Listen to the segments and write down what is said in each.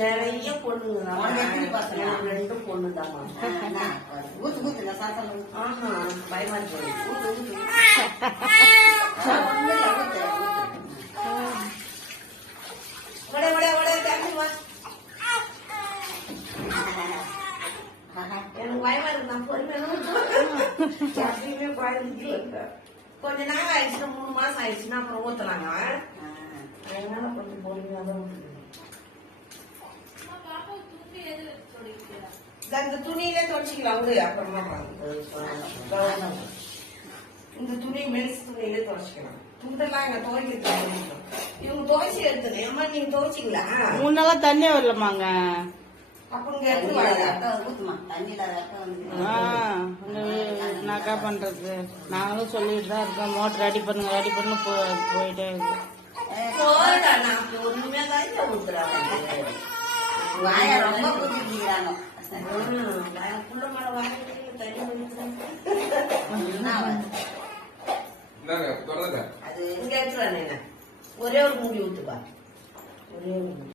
நிறைய பொண்ணுங்க பொண்ணுதாம்மா பயமா எனக்கு பயமா இருக்கு நான் பொறுமையான கொஞ்ச நாள் ஆயிடுச்சுன்னா 3 மாசம் ஆயிடுச்சுன்னா அப்புறம் ஊத்துனாங்க அதனால கொஞ்சம் பொறுமையா தான் இந்த துணியிலே துவைச்சிக்கலாம் விடு அப்புறமா இந்த துணி மெலிசு துணியிலே துவைச்சிக்கலாம் துண்டெல்லாம் இங்க துவைக்கிறது இவங்க துவைச்சி எடுத்துனேன் அம்மா நீங்க துவைச்சிங்களா முன்னெல்லாம் தண்ணி வரலமாங்க என்னக்கா பண்றது நாங்களும் சொல்லிட்டு தான் இருக்கோம் மோட்டர் ரெடி பண்ணு போயிட்டே இருக்கு ஒரே ஒரு மூடி ஊத்துப்பா ஒரே ஒரு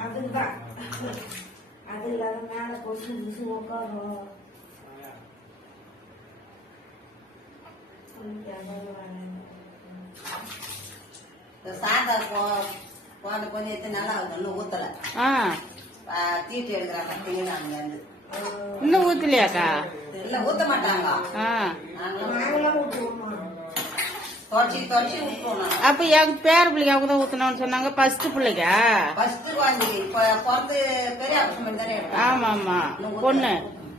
அதுதான் அது இல்லாத மேல கொசு விசு உட்காரும் சாதா கொஞ்சம் எத்தனை நாள் ஆகுது இன்னும் ஊத்தல தீட்டு எடுக்கிறாங்க இன்னும் ஊத்தலையாக்கா இல்ல ஊத்த மாட்டாங்க அப்ப எங்க பேர பிள்ளைக்கு அவங்க தான் ஊத்தணும்னு சொன்னாங்க ஃபர்ஸ்ட் பிள்ளைக்கா ஆமா ஆமா பொண்ணு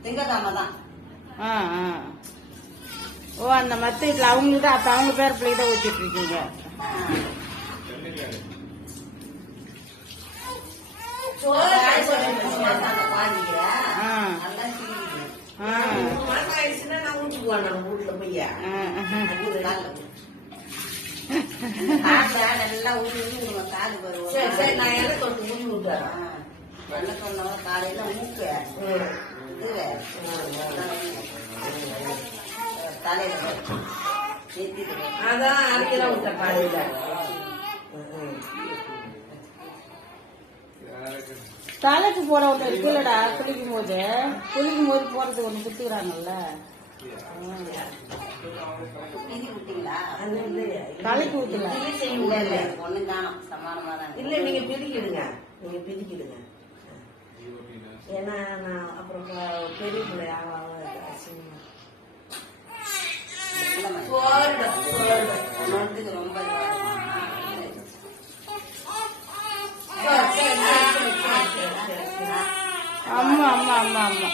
திங்கக்காம தான் ஓ அந்த மத்த வீட்டுல அவங்களுக்கு தான் அப்ப அவங்க பேர பிள்ளைக்கு தான் ஊத்திட்டு இருக்கீங்க வீட்டுல போய் சரி நான் எல்லாம் தொட்டு ஊதி விட்டுறேன் வெள்ள சொன்ன காலையில மூக்கு தலையில அதான் அரைக்கலாம் விட்ட காலையில தலைக்கு போட ஒண்ணு இருக்குல்லடா குளிக்கும் போது போறது ஒண்ணு குத்துக்கிறாங்கல்ல தலைக்கு ஊத்தல இல்ல நீங்க பிரிக்கிடுங்க ஏன்னா நான் அப்புறம் பெரிய பிள்ளை ரொம்ப அம்மா அம்மா அம்மா அம்மா